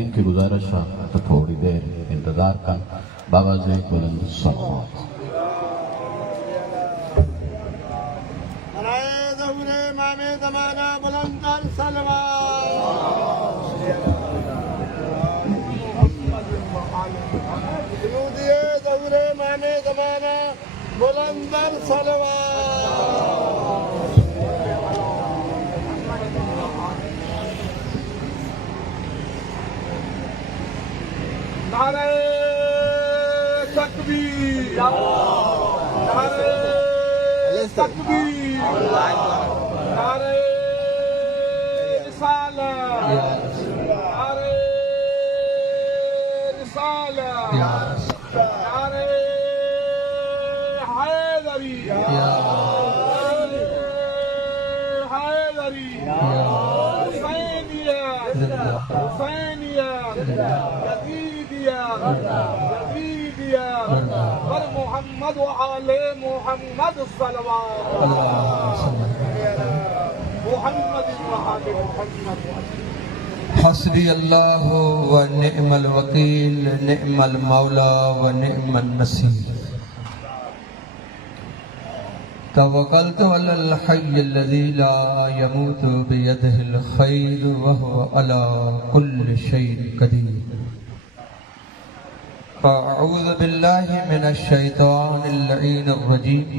मोमिनीन की गुजारिश है तो थोड़ी देर इंतजार कर बाबाजी बुलंद सलावत। बुलंदर सलवात नारे तकबीर नारे तकबीर नारे रिसालत नारे रिसालत नारे हैदरी हैदरी हुसैनिया हुसैनिया यजीदिया यजीदिया पर मोहम्मद व आले मोहम्मद सल्लल्लाहु मोहम्मद व आले मोहम्मद। हस्बी अल्लाह व निअमल वकील निअमल मौला व निअमन नसीर। तवक्कलतु अलल हय्यिल लज़ी ला यमूतु बियदिहिल खैर व हुवा अला कुल्लि शैइन क़दीर। अऊज़ु बिल्लाहि मिनश शैतानिर लईनिर रजीम।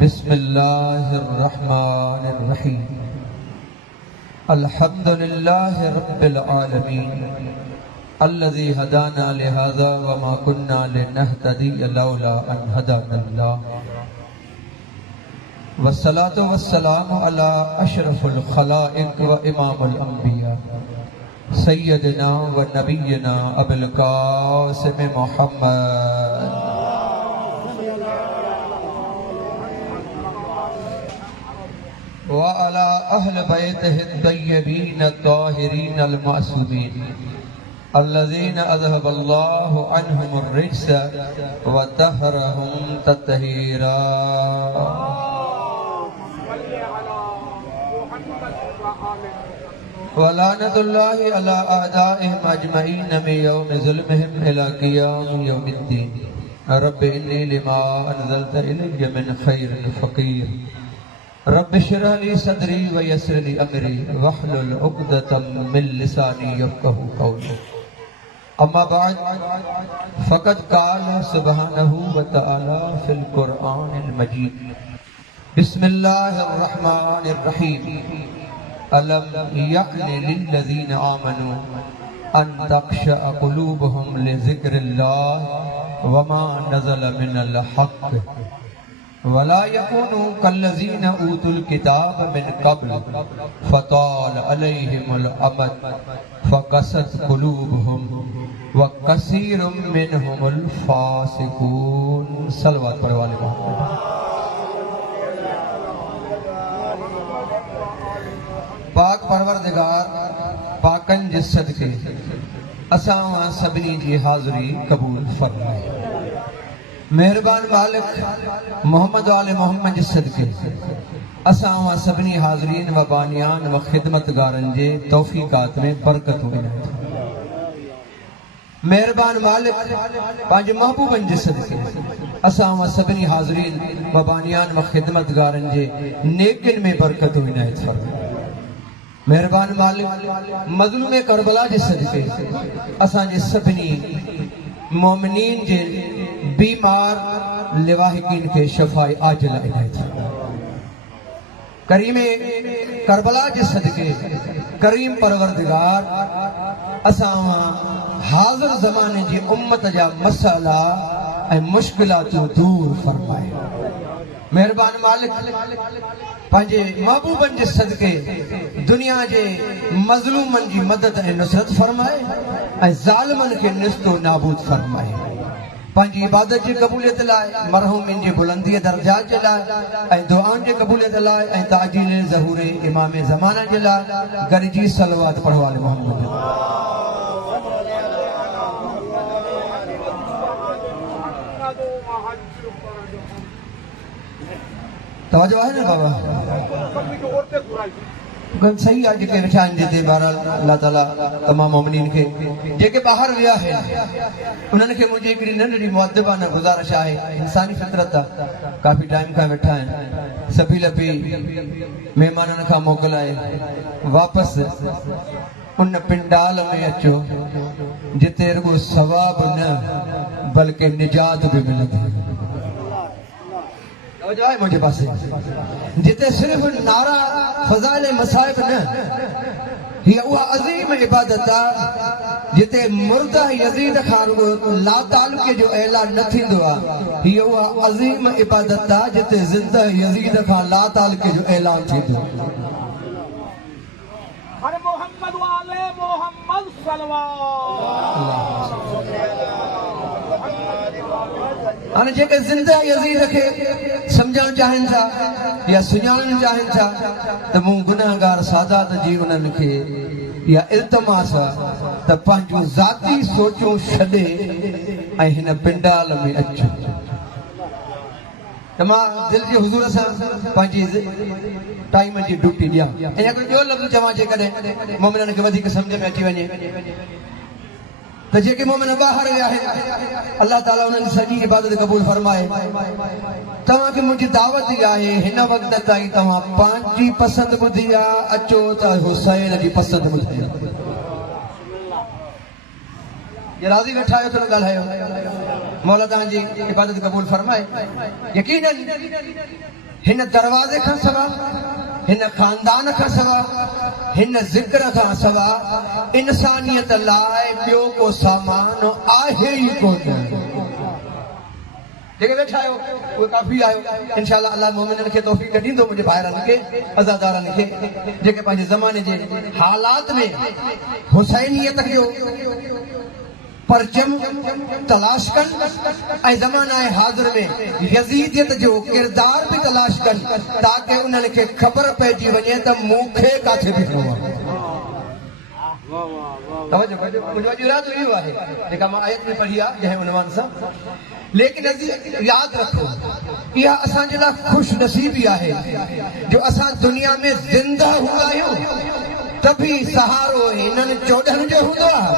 बिस्मिल्लाहिर रहमानिर रहीम। अल्हम्दुलिल्लाहि रब्बिल आलमीन अल्लज़ी हदाना लिहाज़ा व मा कुन्ना लिनहतदिया लौला अन हदानल्लाह। वस्सलातु वस्सलामु अला अशरफुल खलाइक व इमामुल अंबिया सय्यदना व नबियना अबुल कासिम मुहम्मद व अला अहल बैतिहि तय्यबीन ताहिरीन अल मासूमीन अल्लज़ीना अज़हबल्लाहु अन्हुमुर रिज्स व तहरहुम तत्हीरा। वलानतुल्लाहि अला अअदाइहिम अजमईन मिन यौमि ज़ुल्मिहिम इला क़ियामि यौमिद्दीन। रब्बि इन्नी लिमा अनज़लत इलैया मिन खैरिन फ़क़ीर। रब्बि इश्रह ली सदरी व यस्सिर ली अमरी वहलुल उक़दतम मिन लिसानी यफ़क़हू क़ौली। अम्मा बाद फ़क़द क़ाल सुब्हानहू व तआला फ़िल क़ुरआनिल मजीद। बिस्मिल्लाहिर रहमानिर रहीम। अलम यअनि लिल्लज़ीना आमनू अन तख़शअ क़ुलूबुहुम लिज़िक्रिल्लाह व मा नज़ल मिनल हक़्क़ वला यकूनू कल्लज़ीना ऊतुल किताब मिन क़ब्ल फ़ताल अलैहिमुल अमद फ़क़सत क़ुलूबुहुम व कसीरुम मिनहुमुल फ़ासिक़ून। सलवात पढ़ने वाले मोहम्मद। पाक परवरदिगार पाकन जे सदके असां सभिनी जी हाज़िरी क़बूल फरमाए। मेहरबान मालिक मोहम्मद आले मोहम्मद जे सदके असां सभिनी हाज़िरीन व बानियान व ख़िदमतगारन जे तौफ़ीक़ात में बरकत विझे। मेहरबान मालिक पंहिंजे महबूबन जे सदके असां सभिनी हाज़िरीन व बानियान व ख़िदमतगारन जे नेकिन में बरकत इनायत फरमाए। मेहरबान मालिक मज़लूम करबला जे सदके असां जे सभिनी मोमिनीन जे बीमार लिवाहिकीन के शफाए आजिला इनायत फरमाए। करीम करबला जे सदके करीम परवरदिगार असां हाज़िर ज़माने जी उम्मत जा मसाला ऐं मुश्किलातूं दूर फरमाए। मेहरबान मालिक पंहिंजे महबूबन जे सदके दुनिया जे मज़लूमन जी मदद ऐं नुसरत फरमाए ऐं ज़ालिमन खे निस्तो नाबूद फरमाए। पंहिंजी इबादत जी क़बूलियत लाइ मरहूमिन जी बुलंदीअ दर्जात जे लाइ ऐं दुआउनि जी क़बूलियत लाइ ऐं ताजील ज़हूर इमाम ज़माना जे लाइ गॾिजी सलवात पढ़ो वाले मोहम्मद। तवज्जो है ना बाबा। गल सही आहे जेके वेठा आहिनि जिते बहरहाल अल्लाह ताला तमामु मोमिनीन खे जेके ॿाहिरि विया आहिनि उन्हनि खे मुंहिंजी हिकिड़ी नंढड़ी मुअदबाना गुज़ारिश आहे इंसानी फितरत आहे काफ़ी टाइम खां वेठा आहिनि सभी लपी महिमाननि खां मोकिलाए वापसि उन पिंडाल में अचो जिते रुगो सवाब न बल्कि निजात बि मिलंदी जाए मुझे पास जिते सिर्फ नारा फजाइल मसाइब न ही उहा अज़ीम इबादत आहे जिते मुर्दा यज़ीद खां ला तालुक़े जो ऐलान न थींदो आहे ही उहा अज़ीम इबादत आहे जिते ज़िंदा यज़ीद खां ला तालुक़े जो ऐलान थींदो हर मोहम्मद वाले मोहम्मद सल्लल्लाहु हाणे जेके ज़िंदा यज़ीद खे सम्झणु चाहिनि था या सुञाणणु चाहिनि था त मूं गुनाहगार सादात जी उन्हनि खे इहा इल्तमास आहे त पंहिंजूं ज़ाती सोचूं छॾे ऐं हिन पिंडाल में अचो त मां दिलि जे हुज़ूर सां पंहिंजी टाइम जी ड्यूटी ॾियां ऐं अगरि ॿियो लफ़्ज़ चवां जेकॾहिं मोमिननि खे वधीक सम्झ में अची वञे त जेके मोमिन ॿाहिरि विया आहिनि अल्लाह ताला उन्हनि जी सॼी इबादत क़बूल फरमाए तव्हांखे मुंहिंजी दावत ई आहे हिन वक़्त ताईं तव्हां पंहिंजी पसंदि ॿुधी आहे अचो त हुसैन जी पसंदि ॿुधी ये राज़ी वेठा आहियो थोरो ॻाल्हायो मौला तव्हांजी इबादत क़बूल फरमाए यकीनन हिन दरवाज़े खां सवाइ हिन खानदान खां सवाइ हिन ज़िक्र खां सवाइ इंसानियत लाइ ॿियो को सामान आहे ई कोन जेके वेठा आहियो उहे काफ़ी आहियो इंशाअल्लाह अल्लाह मोमिननि खे तौफ़ीक़ ॾींदो मुंहिंजे भाइरनि खे अज़ादारनि खे जेके पंहिंजे ज़माने जे हालात में हुसैनियत जो परचम तलाश कनि ऐं ज़माना हाज़िर में यज़ीदियत जो किरदार बि तलाश कनि ताकि उन्हनि खे ख़बर पइजी वञे त मूंखे किथे बीहणो आहे मुंहिंजो इरादो इहो आहे जेका मां आयत में पढ़ी आहे जंहिं उनवान सां लेकिन यादि रखो इहा असांजे लाइ ख़ुशि नसीबी आहे जो असां दुनिया में ज़िंदा हूंदा आहियूं तभी सहारो हिननि 14 जो हूंदो आहे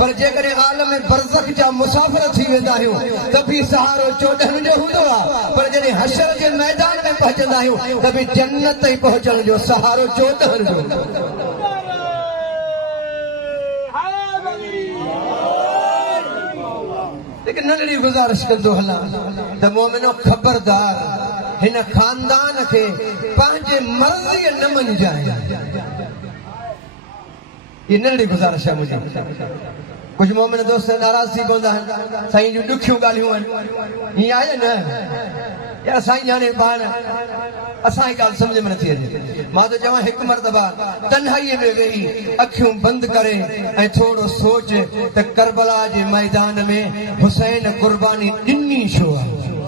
पर जेकॾहिं आलम बरज़ख जा मुसाफ़िर थी वेंदा आहियूं तभी सहारो 14 जो हूंदो आहे पर जॾहिं हशर जे मैदान में पहुचंदा आहियूं तभी जन्नत ताईं पहुचण जो सहारो 14 जो हूंदो लेकिन नंढड़ी गुज़ारिश कंदो हलां त मोमिनो ख़बरदार हिन खानदान खे पंहिंजे मर्ज़ीअ न मञजाए ये नंढड़ी गुज़ारिश आहे मुंहिंजी कुझु मोमिन दोस्त नाराज़ थी पवंदा आहिनि साईं जूं ॾुखियूं ॻाल्हियूं आहिनि हीअं आहे न यार साईं ॼाणे पाण असांजी ॻाल्हि सम्झ में नथी अचे मां त चवां हिकु मरतबा तन्हाईअ में वेही अखियूं बंदि करे ऐं थोरो सोच त करबला जे मैदान में हुसैन क़ुर्बानी ॾिनी छो आहे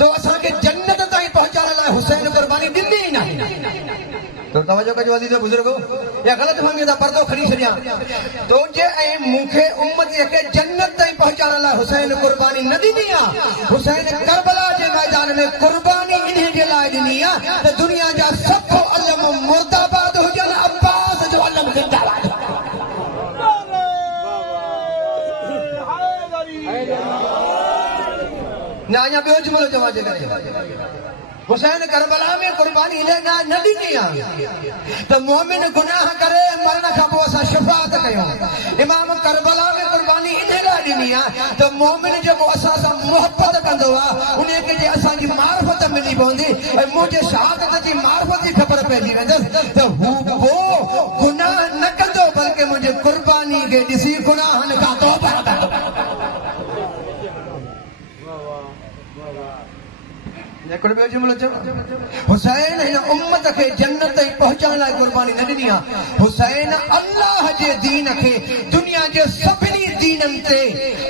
तो असांखे जन्नत ताईं पहुचाइण लाइ हुसैन क़ुर्बानी ॾिनी ई नाहे तो तवज्जो कजो अज़ीज़ बुजुर्गो या ग़लत फहमी दा पर्दो खणी छॾियां तो जे ऐं मूंखे उम्मत खे जन्नत ताईं पहुचाइण लाइ हुसैन क़ुर्बानी न ॾिनी आहे हुसैन करबला जे मैदान में क़ुर्बानी इन जे लाइ ॾिनी आहे त दुनिया जा सभु अलम मुर्दाबाद हुजनि अब्बास जो अलम ज़िंदाबाद न अञा ॿियो जुमिलो चवां जेकॾहिं हुसैन करबला में क़ुर्बानी न ॾिनी आहे त मोमिन गुनाह करे मरण खां पोइ असां शफ़ाअत कयूं इमाम करबला में क़ुर्बानी इन लाइ ॾिनी आहे त मोमिन जेको असां सां मुहबत कंदो आहे उन खे जे असांजी मार्फत मिली पवंदी ऐं मुंहिंजे शहादत जी मार्फत जी ख़बर पइजी वेंदसि त हू पोइ गुनाह न कंदो बल्कि मुंहिंजे क़ुर्बानी खे ॾिसी गुनाहनि खां तौबा कंदो हुसैन हिन उम्मत खे जन्नत ताईं पहुचाइण लाइ क़ुर्बानी न ॾिनी आहे हुसैन अल्लाह जे दीन खे दुनिया जे सभिनी दीननि ते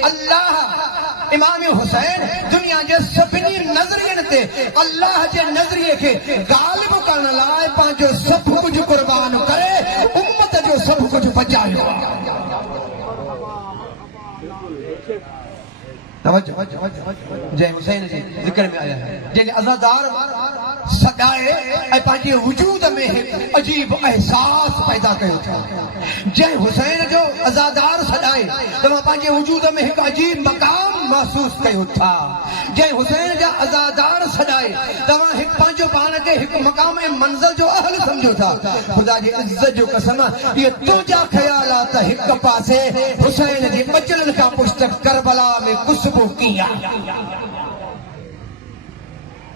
अल्लाह इमाम हुसैन दुनिया जे सभिनी नज़रियनि ते अल्लाह जे नज़रिए खे ग़ालिब करण लाइ पंहिंजो सभु कुझु क़ुर्बान करे उम्मत जो सभु कुझु बचायो तवज्जो जय हुसैन जी ज़िक्र में आया है जिन अज़ादार सदाए ऐं पंहिंजे वजूद में हिकु अजीब एहसास पैदा कयो था। जंहिं हुसैन जो अज़ादार सदाए तव्हां पंहिंजे वजूद में हिकु अजीब मक़ाम महसूस कयो था। जंहिं हुसैन जा अज़ादार सदाए तव्हां हिकु पंहिंजो पाण खे हिकु मक़ाम ऐं मंज़िल जो अहल सम्झो था। ख़ुदा जी इज़त जो कसम इहे तुंहिंजा ख़्यालात हिकु पासे हुसैन जे बचड़नि खां पुछत करबला में खुशबू कीअं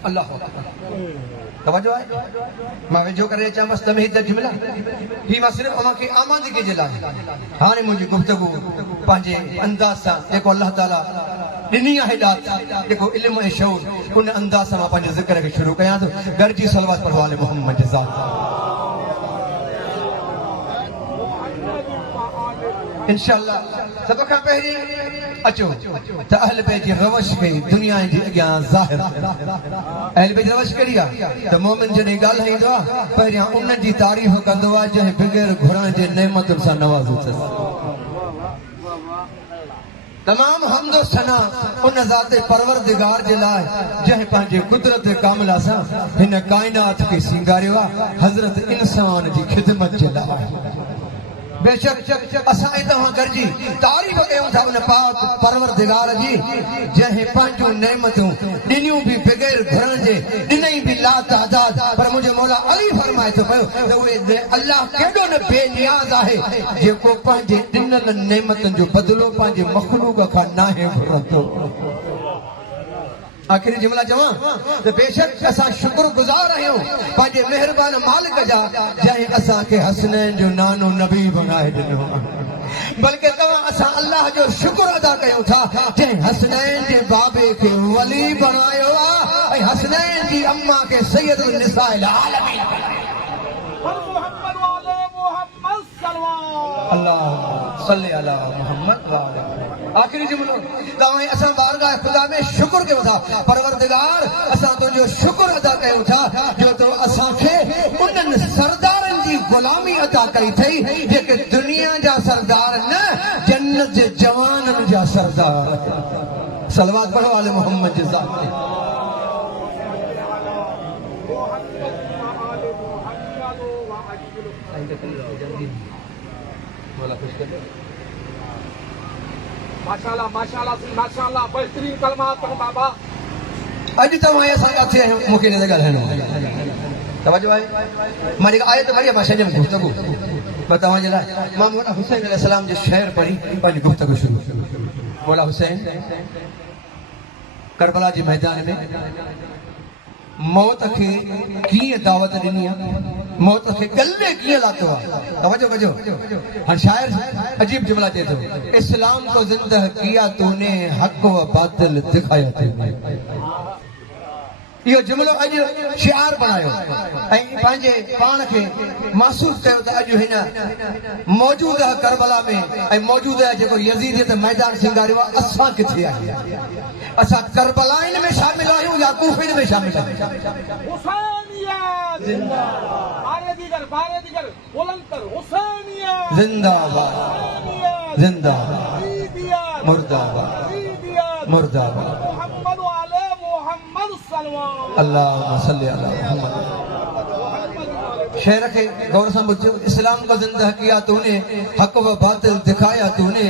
अल्लाह तवज्जो आहे। मां वेझो करे अचां बसि तमें हिते जुमिला ही मां सिर्फ़ु अव्हांखे आमादगी जे लाइ हाणे मुंहिंजी गुफ़्तगू पंहिंजे अंदाज़ सां जेको अल्लाह ताला ॾिनी आहे दात जेको इल्म ऐं शऊर उन अंदाज़ सां मां पंहिंजे ज़िक्र खे शुरू कयां थो। गॾिजी सलवात पढ़ो आले मोहम्मद जे ज़ात इंशाअल्लाह। सब खां पहिरीं अचो त अहल बैत जी रवश खे दुनिया जे अॻियां ज़ाहिर अहल बैत जी रवश कहिड़ी आहे त मोमिन जॾहिं ॻाल्हाईंदो आहे पहिरियां उन्हनि जी तारीफ़ कंदो आहे जंहिं बग़ैर घुरण जे नेमतुनि सां नवाज़ो अथसि। तमाम हम्द सना उन ज़ात परवरदिगार जे लाइ जंहिं पंहिंजे कुदरत कामिला सां हिन काइनात खे सींगारियो आहे हज़रत इंसान जी ख़िदमत जे लाइ। बेशक असां तव्हां गॾिजी तारीफ़ कयूं था उन पाक परवरदिगार जी जंहिं पंहिंजूं नेमतूं ॾिनियूं बि बग़ैर घुरण जे ॾिनई बि लातादाद। पर मुंहिंजो मौला अली फरमाए थो पियो त उहे अल्लाह केॾो न बेनियाज़ आहे जेको पंहिंजे ॾिनल नेमतुनि जो बदिलो पंहिंजे मख़लूक खां नाहे घुरंदो। आख़िरी जुमिला चवां त बेशक असां शुक्रगुज़ार आहियूं पंहिंजे महिरबान मालिक जा जंहिं असांखे हसनैन जो नानो नबी बणाए ॾिनो। बल्कि तव्हां असां अल्लाह जो शुक्र अदा कयूं था जंहिं हसनैन जे बाबे खे वली बणायो आहे ऐं हसनैन जी अम्मा खे सैयदुल निसाइल आलमीन मोहम्मद वाले मोहम्मद सल्लल्लाहु अल्लाह सल्ली अला मोहम्मद वाले। आख़िरी जुमिलो तव्हां असां बारगाह खुदा में शुक्र कयूं था परवरदिगार असां तुंहिंजो शुक्र अदा कयूं था जो तो असांखे उन्हनि सरदारनि जी ग़ुलामी अदा कई अथई जेके दुनिया जा सरदार न जन्नत जे जवाननि जा सरदार। सलवात पढ़ो आले मोहम्मद जे ज़ात ते। माशाल्लाह माशाल्लाह सी माशाल्लाह बेहतरीन कलमात पढ़ो बाबा। अॼु तव्हां असां किथे आहियूं मूंखे न ॻाल्हाइणो आहे। तवज्जो आहे मां जेका आयत पढ़ी आहे मां छॾियमि गुफ़्तगू पर तव्हांजे लाइ मां मौला हुसैन अलैहिस्सलाम जो शेर पढ़ी पंहिंजी गुफ़्तगू शुरू। मौला हुसैन करबला जे मैदान में मौत खे कीअं दावत ॾिनी आहे मौत खे गले कीअं लाथो आहे। तवज्जो कजो हाणे शाइर अजीब जुमिला चए थो इस्लाम को ज़िंदा किया तूने हक़ व बातिल दिखाया तूने। इहो जुमिलो अॼु शिआर बणायो ऐं पंहिंजे पाण खे महसूस कयो त अॼु हिन मौजूदा करबला में ऐं मौजूदा जेको यज़ीद ते मैदान सिंगारियो आहे असां किथे आहियूं। असां करबलाइन में शामिल आहियूं या कूफिन में शामिल आहियूं। हुसैनियत जिंदाबाद बारे दीगर बुलंद कर हुसैनियत जिंदाबाद जिंदाबाद मुर्दाबाद मुर्दाबाद मोहम्मद वाले मोहम्मद सल्लल्लाहु अल्लाहुम्मा सल्ली अला मुहम्मद। शेर के गौर से बुझो इस्लाम का जिंदा किया तूने हक व बातिल दिखाया तूने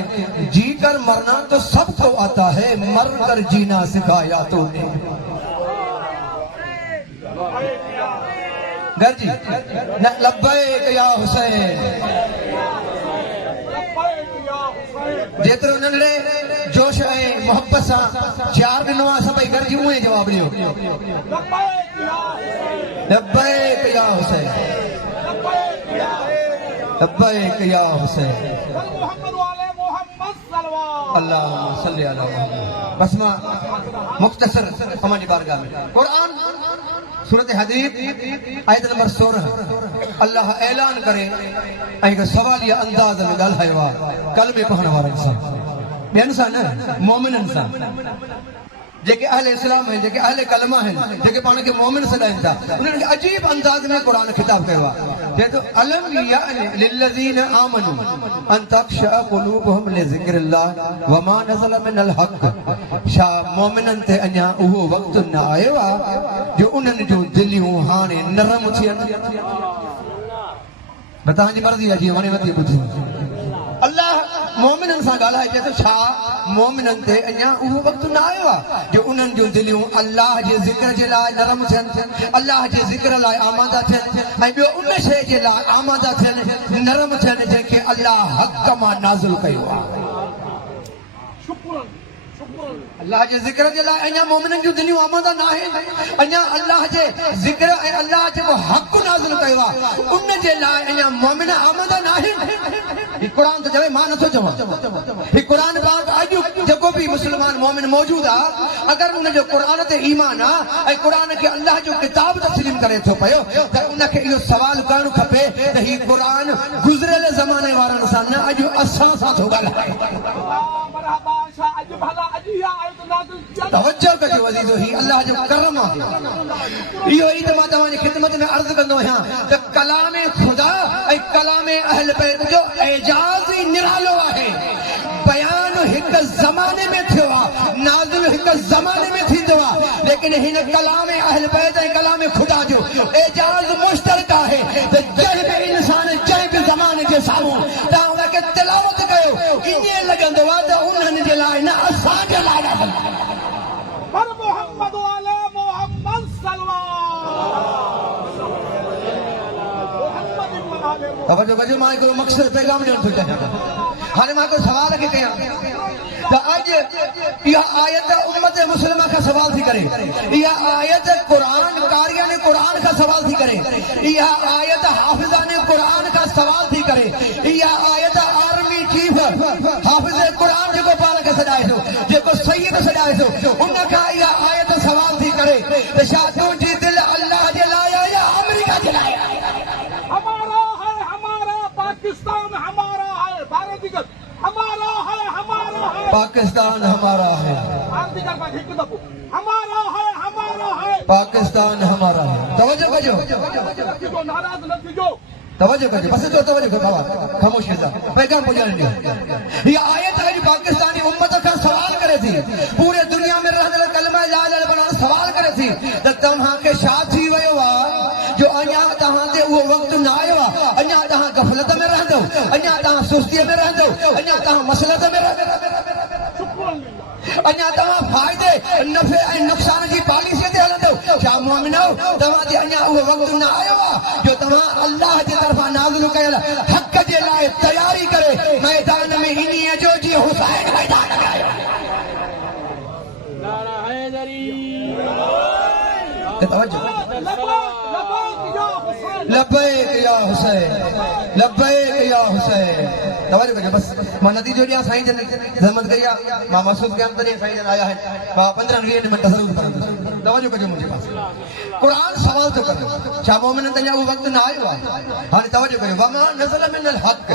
जी कर मरना तो सबको आता है मर कर जीना सिखाया तूने। गर्जी लब्बैक या हुसैन जेतिरो नंढड़े जोश ऐं मोहब्बत सां चार ॾिनो आहे सभई गर्जी उहे जवाब ॾियो लब्बैक या हुसैन लब्बैक या हुसैन अल्लाहुम्मा सल्ली अला मुहम्मद। बस मां मुख्तसर हमारी बारगाह में कुरान सूरत हदीद आयत नंबर 16 अल्लाह ऐलान करे ऐं सवालिया अंदाज़ में ॻाल्हायो आहे कलमे पढ़ण वारनि सां ॿियनि सां न मोमिननि सां जेके अहले इस्लाम आहिनि जेके अहले कलमा आहिनि जेके पाण खे मोमिन सॾाइनि था उन्हनि खे अजीब अंदाज़ में क़ुरान खिताब कयो आहे। ये तो अलम यानी लिल्लज़ीन आमनू अन तख़शअ क़ुलूबुहुम लिज़िक्रिल्लाह व मा नज़ला मिनल हक़। शा मोमिनन ते अञा उहो वक़्तु न आयो आहे जो उन्हनि जूं दिलियूं हाणे नरम थियनि। तव्हांजी मर्ज़ी आहे, जीअं वणे वधी ॿुधी। अल्लाह मोमिनन सां ॻाल्हाए चए थो छा मोमिनन ते अञा उहो वक़्तु न आयो आहे जो उन्हनि जूं दिलियूं अल्लाह जे ज़िक्र जे लाइ नरम थियनि, अल्लाह जे ज़िक्र लाइ आमादा थियनि ऐं ॿियो उन शइ जे लाइ आमादा थियनि, नरम थियनि जंहिंखे अल्लाह हक़ मां नाज़िल कयो आहे। अल्लाह जे ज़िक्र जे लाइ अञा मोमिनन जूं दिलियूं आमादा न आहिनि, अञा अल्लाह जे ज़िक्र ऐं अल्लाह जेको हक़ नाज़िल कयो आहे उन जे लाइ अञा मोमिन आमादा न आहिनि। क़ुर तो चवे मां नथो चवां, क़ुर पाक अॼु जेको बि मुस्लमान मोमिन मौजूद आहे अगर उन जो क़ुर ते ईमान आहे ऐं क़ुर खे अल्लाह जो किताब तस्लीम करे थो पियो त उनखे इहो सवाल करणु खपे त ही क़ुर गुज़िरियल ज़माने वारनि सां न अॼु असां सां थो ॻाल्हाए। तवज्जो कजो अज़ीज़ो, ही अल्लाह जो करम आहे। इहो ई त मां तव्हांजी ख़िदमत में अर्ज़ कंदो आहियां त कलाम ख़ुदा ऐं कलाम अहल बैत जो एजाज़ ई निरालो आहे। बयान हिक ज़माने में थियो आहे, नाज़िल हिक ज़माने में थींदो आहे, लेकिन हिन कलाम अहल बैत ऐं कलाम ख़ुदा जो एजाज़ मुश्तरक आहे त जंहिं बि इंसान जंहिं बि ज़माने जे साम्हूं तव्हां उनखे तिलावत कयो ईअं लॻंदो आहे त उन्हनि जे लाइ न असांजे लाइ पर मोहम्मद वाले मोहम्मद तवज्जो कजो, मां हिकिड़ो मक़सद पैगाम ॾियणु थो चाहियां। हाणे मां को सवाल खे कयां त अॼु इहा आयत उम्मत मुस्लिमा खां सवाल थी करे, इहा आयत क़ुरान कारियान क़ुरान खां सवाल थी करे, इहा आयत हाफ़िज़ान क़ुरान खां सवाल थी करे, इहा आयत आर्मी चीफ हाफ़िज़ क़ुरान जेको पाण खे सॾाए थो, जेको सैयद सॾाए थो, उन खां इहा आयत सवाल थी करे त छा तुंहिंजी दिलि अल्लाह जे लाइ आहे या अमेरिका जे लाइ? पाकिस्तान हमारा है, भारत हमारा है, हमारा है, पाकिस्तान हमारा है, हमारा है, हमारा है, पाकिस्तान हमारा है। तवज्जो कजो, नाराज न थीजो, तवज्जो कजो, बस तो तवज्जो कयो बाबा, ख़ामोश थी जा, पैगाम पहुचाइण ॾियो। ये आयत अॼु पाकिस्तानी उम्मत खां सवाल करे थी, पूरे दुनिया में रहंदड़ कलमा ला इलाहा इल्लल्लाह सवाल करे थी त तव्हांखे छा थी वियो आहे जो अञा तव्हां ते उहो वक़्तु न आयो आहे, अञा तव्हां गफ़लत में रहंदो, अञा तव्हां सुस्तीअ में रहंदो, अञा तव्हां मसलत में रहंदो, अञा तव्हां फ़ाइदे नफ़े ऐं नुक़सान जी पॉलिसीअ ते हलंदो। छा मोमिनो तव्हां ते अञा उहो वक़्तु न आयो आहे जो तव्हां अल्लाह जे तरफ़ां नाज़िल कयल हक़ जे लाइ तयारी करे मैदान में इन्हीअ जो जीअं हुसैन मैदान में आयो। तवज्जो, लब्बैक या हुसैन, लब्बैक या हुसैन। तवज्जो कजो, बस मां नतीजो ॾियां। साईं जन ज़हमत कई आहे, मां महसूस कयां तॾहिं साईं जन आया आहिनि, मां 15-20 मिंट ज़रूर कंदुसि। तवज्जो कजो मुंहिंजे पास, क़ुरान सवाल थो करे छा मोमिननि ते अञा उहो वक़्तु न आयो आहे। हाणे तवज्जो कजो, वमा नज़ल मिनल हक़,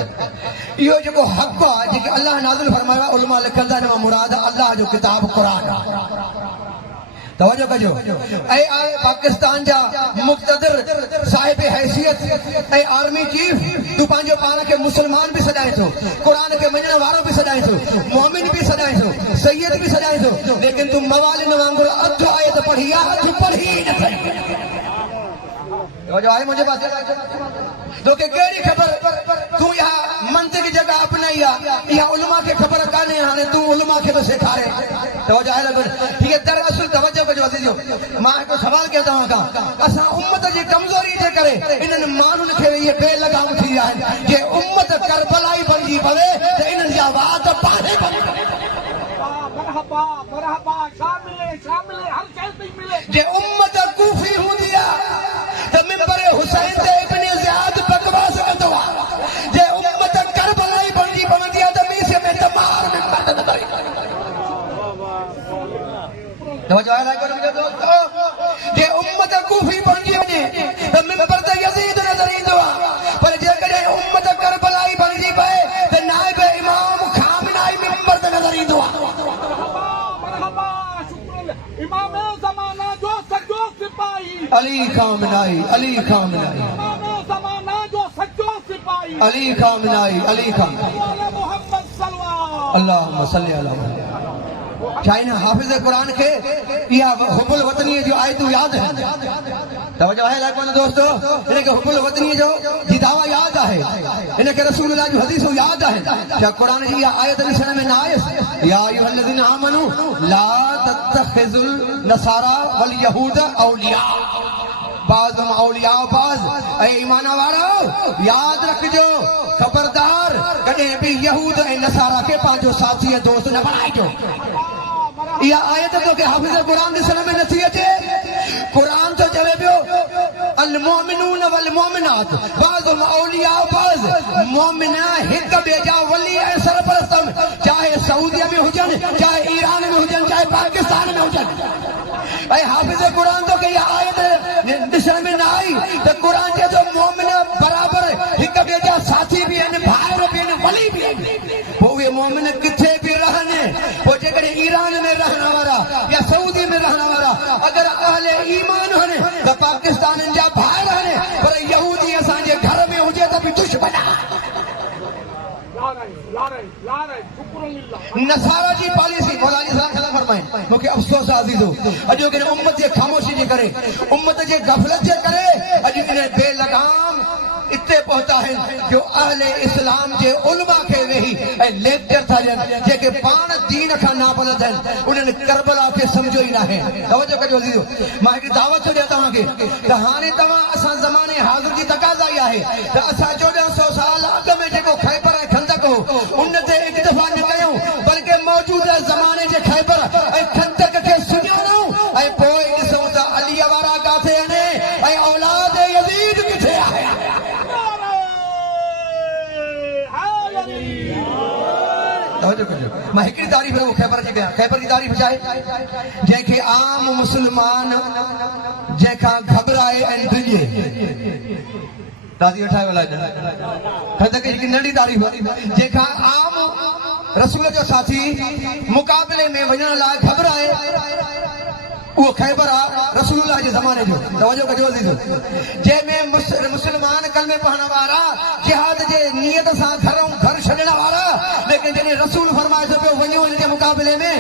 इहो जेको हक़ आहे जेके अल्लाह नाज़िल फरमायो आहे, उलमा लिखंदा आहिनि मां मुराद अल्लाह जो किताब क़ुरान आहे। तवज्जो कजो, ऐं आहे पाकिस्तान जा मुक़्तदिर साहिब हैसियत ऐं आर्मी चीफ, तूं पंहिंजो पाण खे मुस्लमान बि सॾाए थो, क़ुरान खे मञण वारो बि सॾाए थो, मोमिन बि सॾाए थो, सैयद बि सॾाए थो, लेकिन तूं मवालिन वांगुरु अधु आयत पढ़ी आहे, अधु पढ़ी न थई। तवज्जो आहे मुंहिंजे पासे? तोखे कहिड़ी ख़बर तूं इहा मंतिक जॻह अपनाई आहे, इहा उलमा खे ख़बर कान्हे, हाणे तूं उलमा खे थो सेखारे। तवज्जो आहे लॻो हीअ दरअसल तवज्जो कजो अज़ीज़ो, मां हिकु सवाल कयो तव्हां खां, असां उम्मत जी कमज़ोरी जे करे इन्हनि माण्हुनि खे इहे बेलगाम थी विया आहिनि, जे उम्मत करबलाई बणिजी पवे त इन्हनि जा वाद पाहे बणिजी पवे। मरहबा मरहबा, शामिले शामिले, हर शइ ते मिले। जे उम्मत कूफी हूंदी आहे त मिंबर हुसैन ते इब्न ज़ियाद बकवास कंदो आहे, जे उम्मत करबलाई बणिजी पवंदी आहे त मीसे में तमार में मर्द न भरी। तवज्जो आहे लाइक मुंहिंजो दोस्तो, जे उम्मत कूफी बणिजी वञे त मिंबर ते यज़ीद नज़र ईंदो आहे, पर जेकॾहिं उम्मत करबलाई बणिजी पए त नाइब इमाम खामनाई मिंबर ते नज़र ईंदो आहे। इमाम ज़माना जो सॼो सिपाही अली खामनाई, अली खामनाई, इमाम ज़माना जो अली खां मिनाई अली खां मोहम्मद सल्लल्लाहु अल्लाहुम्मा सल्ली अला मुहम्मद। चाइना हाफिज कुरान के या हुब्बुल वतनी जो आयतूं याद है तवज्जो है लाखों दोस्तों इनके हुब्बुल वतनी जो जी दावा याद है इनके रसूलुल्लाह जो हदीसों याद है क्या कुरान जी आयत लिखने में ना आयस या अय्युहल्लज़ीना आमनू ला तत्तखिजुल नसारा वल यहूद औलिया बाज़ औलिया बाज़ ऐ ईमान वारो याद रखजो खबरदार कदे भी यहूद ऐं नसारा के पांचो साथी दोस्त न बणाइजो। या आयत तो के हाफिज कुरान ॾिसण में नथी अचे कुरान तो चवे पियो अल मोमिनून वल मोमिनात बाज़ुहुम औलिया बाज़ मोमिना हिक ॿिए जा वली ऐं सरपरस्त चाहे सऊदीअ में हुजनि चाहे ईरान में हुजनि चाहे पाकिस्तान में हुजनि ऐं हाफिज कुरान तो के आयत ॾिसण में न आई त कुरान जे तो मोमिन बराबरि हिक ॿिए जा साथी भी आहिनि भाइर भी आहिनि वली भी आहिनि पोइ उहे मोमिन किथे बि रहनि पोइ जेकॾहिं ईरान में रहण वारा या सऊदी में रहण वारा अगर अहले ईमान हन तो पाकिस्तान जा भाइर हन पर यहूदी असांजे घर में हुजे त बि दुश्मन नसारा जी पॉलिसी मौलाना साहब ख़त्म फरमाए मूंखे अफ़सोस आहे अज़ीज़ो अॼु के उम्मत जे ख़ामोशी जे करे उम्मत जे गफ़लत जे करे अॼु इन बेलगाम इते पहुता है जो अहले इस्लाम जे उलमा के वेही ऐं लेक्चर था ॾियनि जेके पाण दीन खां नापलत आहिनि उन्हनि करबला खे सम्झो ई नाहे। तवजो कजो अज़ीज़ो मां हिकु दावत थो ॾियां तव्हांखे त हाणे तव्हां असां ज़माने हाज़िर जी तक़ाज़ा ई आहे त असां 1400 साल अॻु में जेको खैबर ऐं खंदक हो उन ते इक्तिफ़ा न कयूं बल्कि मौजूदा ज़माने जे खैबर ऐं खंदक खे सुञाणूं ऐं पोइ ॾिसूं त अलीअ वारा किथे आहिनि ऐं औलाद यज़ीद किथे आहे। मां हिकिड़ी तारीफ़ खैबर जी कयां खैबर जी तारीफ़ छा आहे जंहिंखे आम मुस्लमान जंहिंखां घबराए ऐं डिॼे दादी वठायो खंदक जी नंढी तारीफ़ जंहिंखां आम रसूल जो साथी मुक़ाबले में वञण लाइ घबराए वो खैबर आहे रसूलुल्लाह जे ज़माने जो तवजो कजो अज़ीज़ो जंहिंमें मुस्लमान कलमे पढ़ण वारा जिहाद जे नियत सां घर छॾण वारा लेकिन जॾहिं रसूल फरमाए थो पियो वञो हिन जे मुक़ाबले में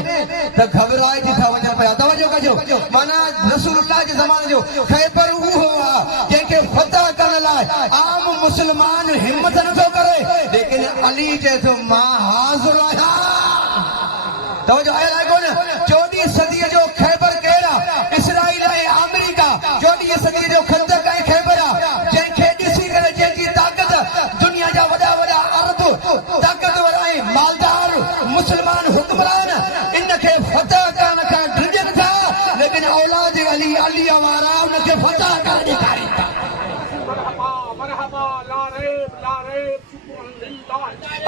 त घबराइजी था वञनि पिया। तवजो कजो माना रसूलुल्लाह जे ज़माने जो खैबर उहो आहे जंहिंखे फतह करण लाइ आम मुस्लमान हिम्मत नथो करे लेकिन अली चए थो मां हाज़िर आहियां। तवजो आहे कोन 14वीं सदी जो खैबर केरु आहे इसराइल ऐं अमेरिका 14वीं सदी जो खंदक ऐं खैबर आहे जंहिंखे ॾिसी करे जंहिंजी ताक़त दुनिया जा वॾा वॾा अरब ताक़तवर ऐं मालदार मुस्लमान हुक्मरान इनखे फतह करण खां डिॼनि था लेकिन औलाद अली अलीअ वारा उनखे फतह करण ॾेखारीनि था।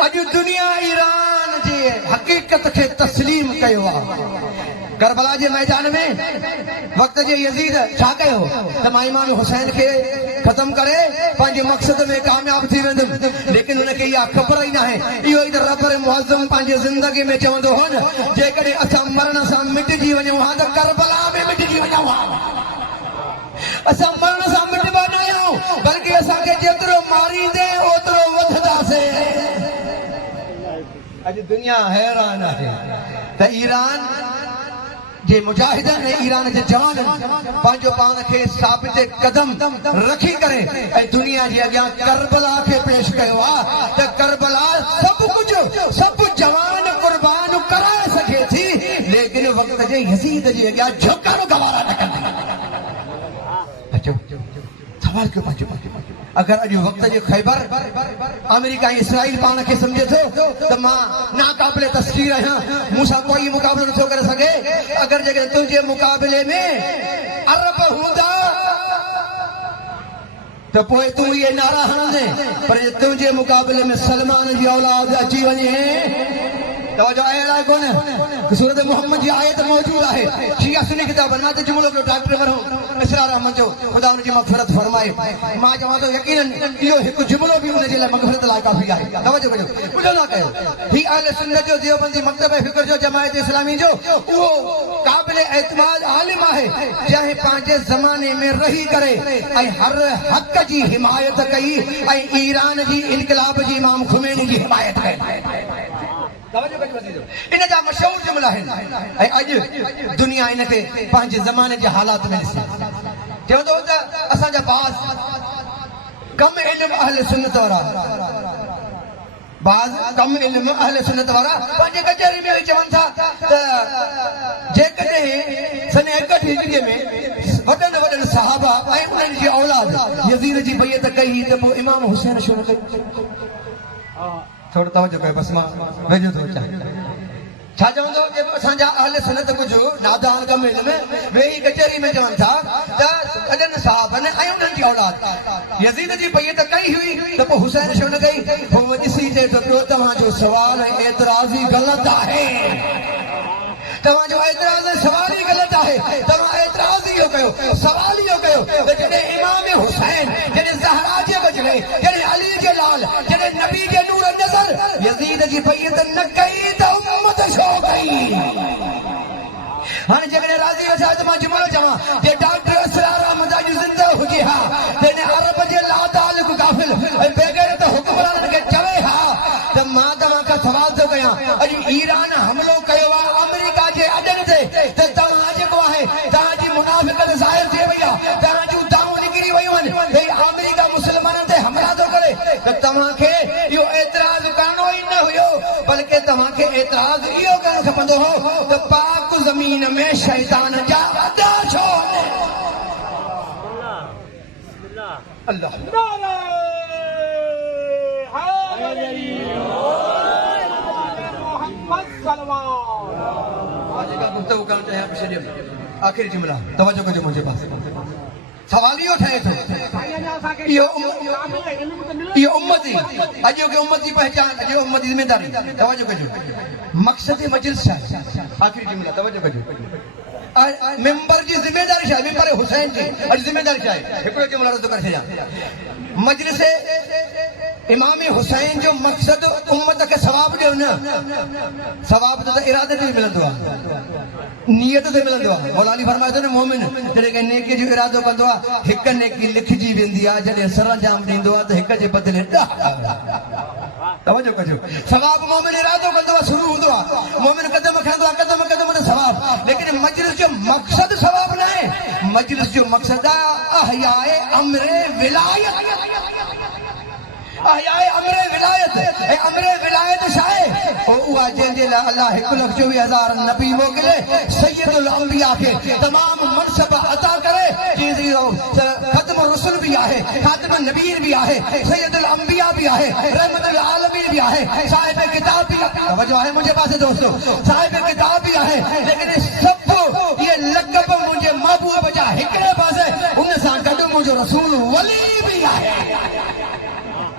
अॼु दुनिया ईरान जे हक़ीक़त खे तस्लीम कयो आहे। करबला जे मैदान में वक़्त जे यज़ीद छा कयो त मां इमाम हुसैन खे ख़त्म करे पंहिंजे मक़सद में कामयाब थी वेंदुमि लेकिन हुनखे इहा ख़बर ई नाहे इहो ई त रब मुअज़्ज़म पंहिंजे ज़िंदगी में चवंदो हो न जेकॾहिं असां मरण सां मिटिजी वञूं हा त करबला में मिटिजी वञूं हा असां मरण सां मिटबा न आहियूं बल्कि असांखे जेतिरो मारींदे ओतिरो वधंदासीं। अॼु दुनिया हैरान आहे त ईरान जे मुजाहिदन ऐं ईरान जे जवाननि पंहिंजो पाण खे साबित कदम रखी करे ऐं दुनिया जे अॻियां करबला खे पेश कयो आहे त करबला सभु कुझु सभु जवान क़ुर्बान कराए सघे थी लेकिन वक़्त जे यज़ीद जे अॻियां झुकण गवारा न कंदी। सवाल कयो पंहिंजो अगर अॼु वक़्त जे खैबर अमेरिका ऐं इसराइल पाण खे सम्झे थो त मां नाक़ाबिले तस्वीर आहियां मूंसां कोई मुक़ाबिलो नथो करे सघे अगर जेकॾहिं तुंहिंजे मुक़ाबिले में अरब हूंदा त पोइ तूं इहे नारा हणंदे पर तुंहिंजे मुक़ाबिले में सलमान जी औलाद अची वञे तवजो आहे अहिड़ा कोन सूरत मोहम्मद जी आयत मौजूद आहे शिया सुन्नी किताबनि मां त जुमिलो पियो डॉक्टर मरहूं इसरार अहमद जो ख़ुदा उन जी मग़फ़िरत फरमाए मां चवां थो यकीनन इहो हिकु जुमिलो बि उन जे लाइ मग़फ़िरत लाइ काफ़ी आहे तवजो कजो ॿुधो ना कयो ही अहले सुन्नत जो देवबंदी मकतब फ़िक्र जो जमायत इस्लामी जो उहो क़ाबिल एतमाद आलिम आहे जंहिं पंहिंजे ज़माने में रही करे ऐं हर हक़ जी हिमायत कई ऐं ईरान जी इनकलाब जी इमाम ख़ुमैनी जी हिमायत कई इन जा मशहूर जुमला आहिनि ऐं अॼु दुनिया इनखे पंहिंजे ज़माने जे हालात में ॾिसे चवंदो त असांजा बाज़ कम इल्म अहले सुन्नत वारा बाज़ कम इल्म अहले सुन्नत वारा पंहिंजे कचहरी में वेही चवनि था त जेकॾहिं सन 61 हिजरीअ में वॾनि वॾनि सहाबा ऐं उन्हनि जी औलाद यज़ीद जी बैअत कई त पोइ इमाम हुसैन छो न कई थोरो तवजो कयो बसि मां वेझो थो अचां छा चवंदो कि असांजा अहले सुन्नत कुझु नादान कम इल्म वेही कचहरी में चवनि था त वॾनि साहबनि ऐं उन्हनि जी औलाद यज़ीद जी बैअत कई हुई त पोइ हुसैन छो न कई पोइ ॾिसी थे त ॿियो तव्हांजो सुवाल ऐं एतिराज़ ई ग़लति आहे तव्हांजो एतिराज़ सवाल ई ग़लति आहे तव्हां एतिराज़ इहो कयो सवाल इहो कयो त जॾहिं इमाम हुसैन जॾहिं ज़हरा जे बदिले जॾहिं अली जे लाल जॾहिं नबी जे नूर नज़र यज़ीद जी बैअत न कई त उम्मत छो कई हाणे जेकॾहिं राज़ी वठा त मां जुमिलो चवां जे डॉक्टर असरार अहमद अॼु ज़िंदा हुजे हा त हिन अरब जे लातालिक काफ़िल ऐं बेग़ैरत हुक्मराननि खे चवे हा त मां तव्हां खां सवाल थो कयां अॼु ईरान हमिलो कयो आहे अमेरिका जे अॾनि ते त तव्हां जेको आहे तव्हांजी मुनाफ़िक़त ज़ाहिर थी वई आहे तव्हांजूं दाऊं निकिरी वयूं आहिनि भई अमेरिका मुस्लमाननि ते हमला थो करे त तव्हांखे इहो एतिराज़ करणो ई न हुयो बल्कि तव्हांखे एतिराज़ इहो करणु खपंदो हो त पाक ज़मीन में शैतान जा वॾा छो अल्लाह मोहम्मद सलमान जेका गुफ्तगू करणु चाहियां पिछले आख़िरी जुमिला तवजो कजो मुंहिंजे पास सवाल इहो ठहे थो इहो उम्मती अॼु की उम्मत जी पहचान अॼु उम्मत जी ज़िमेदारी तवजो कजो मक़सद मजलिस छा आहे आख़िरी जुमिला तवजो कजो मेंबर जी ज़िमेदारी छा आहे मेंबर हुसैन जी अॼु ज़िमेदारी छा आहे हिकिड़ो जुमिलो रद्द करे छॾियां मजलिस इमाम हुसैन जो मक़सद उम्मत खे सवाब ॾियो न सवाब त इरादे ते मिलंदो आहे नियत ते मिलंदो आहे मौलानी फरमाए थो न मोमिन जॾहिं नेकी जो इरादो कंदो आहे हिकु नेकी लिखिजी वेंदी आहे जॾहिं सरअंजाम ॾींदो आहे त हिक जे बदिले 10 तवजो कजो सवाब मोमिन इरादो कंदो आहे शुरू हूंदो आहे मोमिन क़दम खणंदो आहे क़दम क़दम ते सवाब लेकिन मजलिस जो मक़सद सवाब न आहे मजलिस जो मक़सद आहे अहयाए अमरे विलायत अहयाए अमरे विलायत ऐं अमरे विलायत छा आहे उहा जंहिंजे लाइ अलाह 1,24,000 नबी मोकिले सैयदुल अंबिया खे तमाम मनसब अता करे ख़त्म रसूल भी आहे खातिम नबीन भी आहे सैयदुल अंबिया भी आहे रहमतुल आलमीन भी आहे साहिब किताब भी तवज्जो आहे मुंहिंजे पासे दोस्तों साहिब किताब भी आहे लेकिन सब ये लक़ब मुंहिंजे महबूब जा हिकिड़े पासे उन सां गॾु मुंहिंजो रसूल वली भी आहे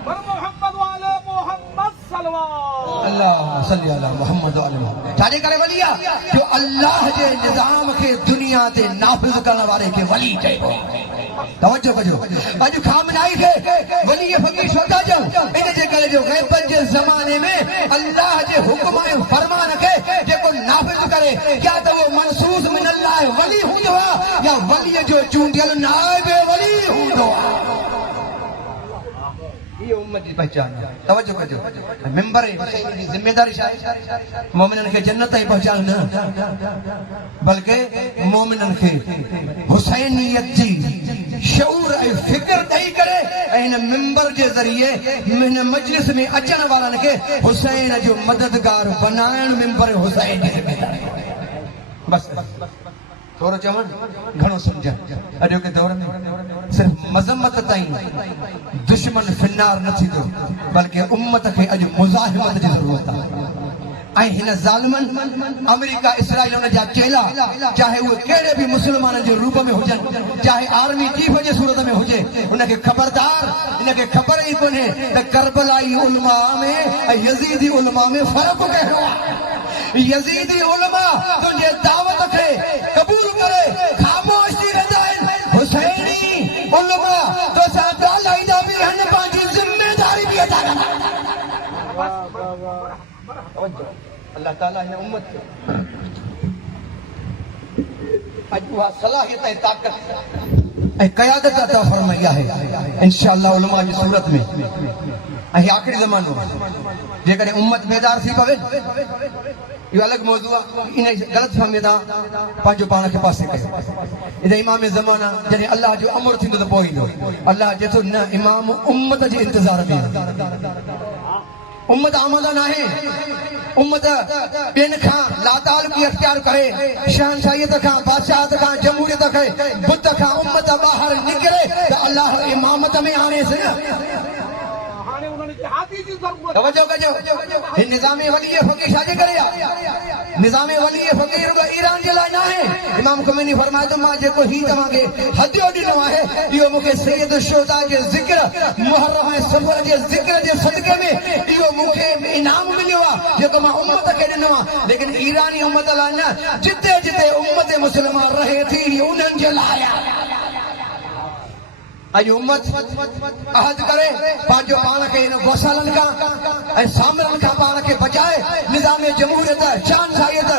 मोहम्मद वाले मोहम्मद सलमान अल्लाह सल्ली अला मोहम्मद वाले छाजे करे वली आहे जो अल्लाह जे निज़ाम खे दुनिया ते नाफ़िज़ करण वारे खे वली चइबो तवज्जो कजो अॼु खामनाई खे वली फ़क़ीर छो था चऊं इन जे करे जो ग़ैबत जे ज़माने में अल्लाह जे हुक्म ऐं फरमान खे जेको नाफ़िज़ करे या त उहो मनसूस मिन अल्लाह वली हूंदो आहे या वलीअ जो चूंडियल नाइब वली हूंदो आहे ये उम्मत की पहचान तवज्जो कजो मेंबर हुसैन की जिम्मेदारी छा आहे मोमिनन खे जन्नत ही पहुचान न बल्कि मोमिनन खे हुसैनियत जी शऊर ऐं फिक्र ॾेई करे ऐं हिन मेंबर जे ज़रिए हिन मजलिस में अचण वारनि खे हुसैन जो मददगार बनाइण मेंबर हुसैन जी जिम्मेदारी बस थोरो चवण घणो सम्झण अॼोके दौर में सिर्फ मज़म्मत ताईं दुश्मन फिनार न थींदो बल्कि उम्मत खे अॼु मुज़ाहिमत जी ज़रूरत आहे ऐं हिन ज़ालिमनि अमेरिका इसराइल उन जा चेला चाहे उहे कहिड़े बि मुस्लमाननि जे रूप में हुजनि चाहे आर्मी चीफ जे सूरत में हुजे उनखे ख़बरदार इनखे ख़बर ई कोन्हे त करबलाई उलमा में ऐं यज़ीदी उलमा में फ़र्क़ु कहिड़ो आहे यज़ीदी उलमा तुंहिंजे दावत खे क़बूल करे ख़ामोश थी रहंदा आहिनि हुसैनी उलमा तोसां ॻाल्हाईंदा बि आहिनि पंहिंजी ज़िमेदारी बि अदा कंदा अल्लाह ताला हिन उम्मत खे अॼु उहा सलाहियत ऐं ताक़त ऐं क़यादत अता फरमाई आहे इंशाअल्लाह उलमा जी सूरत में ऐं आख़िरी ज़मानो जेकॾहिं उम्मत बेदार थी पवे इहो अलॻि मौज़ू आहे इन ग़लतफ़हमीअ तां पंहिंजो पाण खे पासे कयो इहे इमाम ज़माना जॾहिं अलाह जो अमर थींदो त पोइ ईंदो अलाह चए थो न इमाम उम्मत जे इंतज़ार में उम्मत आमदा नाहे उम्मत ॿियनि खां लातालगी अख़्तियार करे शहनशाहियत खां बादशाहत खां जमहूरियत खे बुत खां उम्मत ॿाहिरि निकिरे त अलाह इमामत में आणेसि हाणे उन्हनि जिहादी जी ज़रूरत तवजो कजो ही निज़ामे वली फ़क़ीह छाजे करे आहे निज़ामे वली फ़क़ीह रुॻो ईरान जे लाइ न आहे इमाम ख़ुमैनी फरमाए थो मां जेको ही तव्हांखे हदियो ॾिनो आहे इहो मूंखे सैयद शुहदा जे ज़िक्र मुहर्रम ऐं सफ़र जे ज़िक्र जे सदक़े में इहो मूंखे इनाम मिलियो आहे जेको मां उम्मत खे ॾिनो आहे लेकिन ईरानी उम्मत लाइ न जिते जिते उम्मत मुस्लिमान रहे थी उन्हनि जे लाइ अॼु उम्मत अहद करे पंहिंजो पाण खे हिन गौशालनि खां ऐं सामरनि खां पाण खे बचाए निज़ाम जमहूरियत शहनशाहियत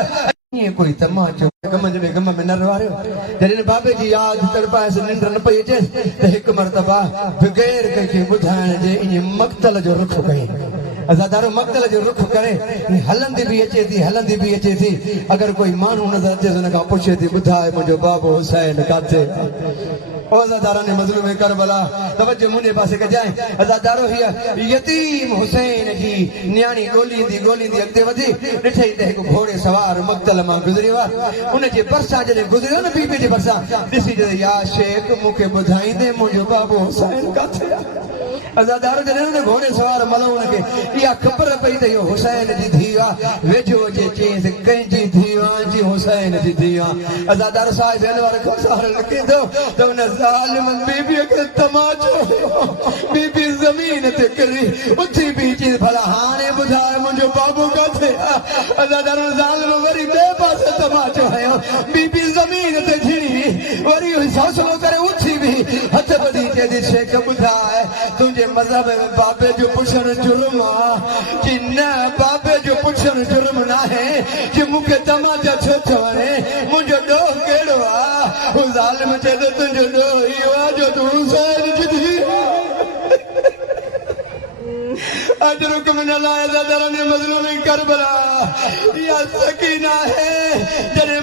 ईअं कोई तमाचो गम में न रवारियो जॾहिं बाबे जी यादि तड़पाएसि निंड न पई अचेसि त हिकु मरतबा बग़ैर कंहिंखे ॿुधाइण जे ईअं मक़तल जो रुख कई अज़ादारो मक़तल जो रुख करे हलंदी बि अचे थी अगरि कोई माण्हू नज़र अचेसि हुन खां पुछे थी ॿुधाए मुंहिंजो बाबो हुसैन किथे अज़ादारा ने मज़लूम करबला तवज्जो मुंहिंजे पासे कजांइ अज़ादारो हीअ यतीम हुसैन जी न्याणी ॻोल्हींदी अॻिते वधी ॾिठई त हिकु घोड़े सवार मक़तल मां गुज़रियो आहे उनजे भरिसां जॾहिं गुज़रियो न बीबी जे भरिसां ॾिसी जॾहिं या शेख मूंखे ॿुधाईंदे मुंहिंजो बाबो हुसैन किथे आहे अज़ादारो जॾहिं हुन घोड़े सवार मलून खे इहा ख़बर पई त इहो हुसैन जी धीउ आहे वेझो अचे चयईंसि कंहिंजी धीउ आहे जी हुसैन जी धीउ आहे अज़ादारो साहिब अनवर ख़ुशार लिखे थो त हुन ज़ालिम बीबीअ खे तमाचो बीबी ज़मीन ते किरी उथी बि चई भला हाणे ॿुधाए मुंहिंजो बाबू किथे आहे अज़ादारो ज़ालिम वरी ॿिए पासे तमाचो हयो बीबी ज़मीन ते झिड़ी वरी हौसलो करे उथी बि हथ ॿधी चए थी शेख ॿुधाए तुंहिंजे मज़हब में बाबे जो पुछणु जुर्म आहे कि न बाबे जो पुछणु जुर्म न आहे कि मूंखे तमाचा छो थो वणे मुंहिंजो ॾोह कहिड़ो आहे हू ज़ालिम चए थो तुंहिंजो ॾोह इहो आहे जो तूं हुसैन जी धीउ अजरुक मिन अल्लाह ज़ादरन मज़लूम करबला या सकीना है जॾहिं